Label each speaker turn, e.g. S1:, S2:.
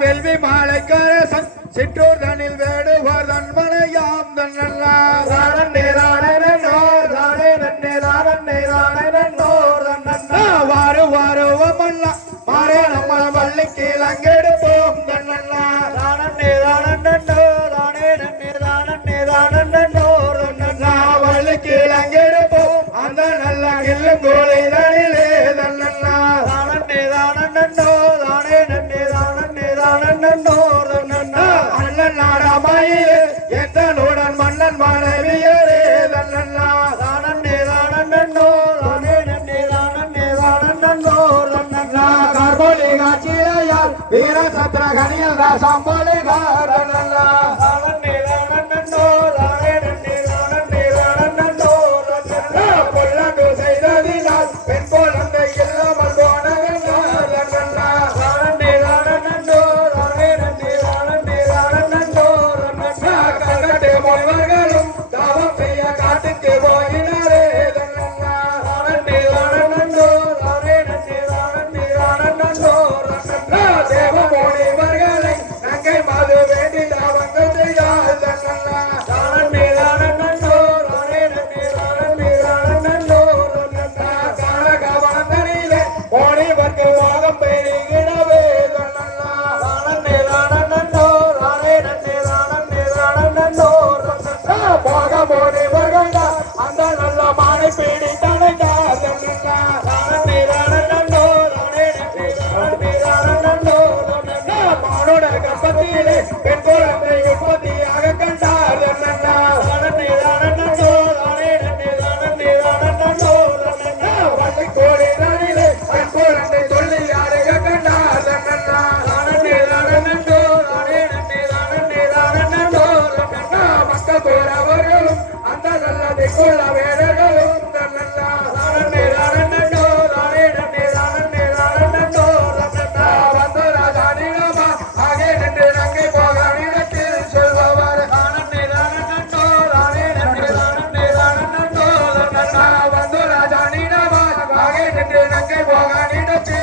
S1: வெல்வி மாலைக்கரசன் சிற்றூர் தனில் வேடுவார் தன்மனையாம்
S2: தன்னோர்
S1: வாரு வாருவமல்லா மாறே நம்ம வள்ளி கீழங்கே கோலை தனிலே தன்னண்ணா
S2: தானே தானண்ணோ தானே நன்னே தானே தானண்ணோ தன்னண்ணா.
S1: அண்ணன் நாடாமாயே எங்களுடன் மன்னன் மனைவியரே தன்னண்ணா
S2: தானே தானண்ணோ தானே நன்னே தானே தானண்ணோ தன்னண்ணா.
S1: கர்போலி காட்சியால் வீர சத்ரகணியல் சம்போலி கார పోగా నీడ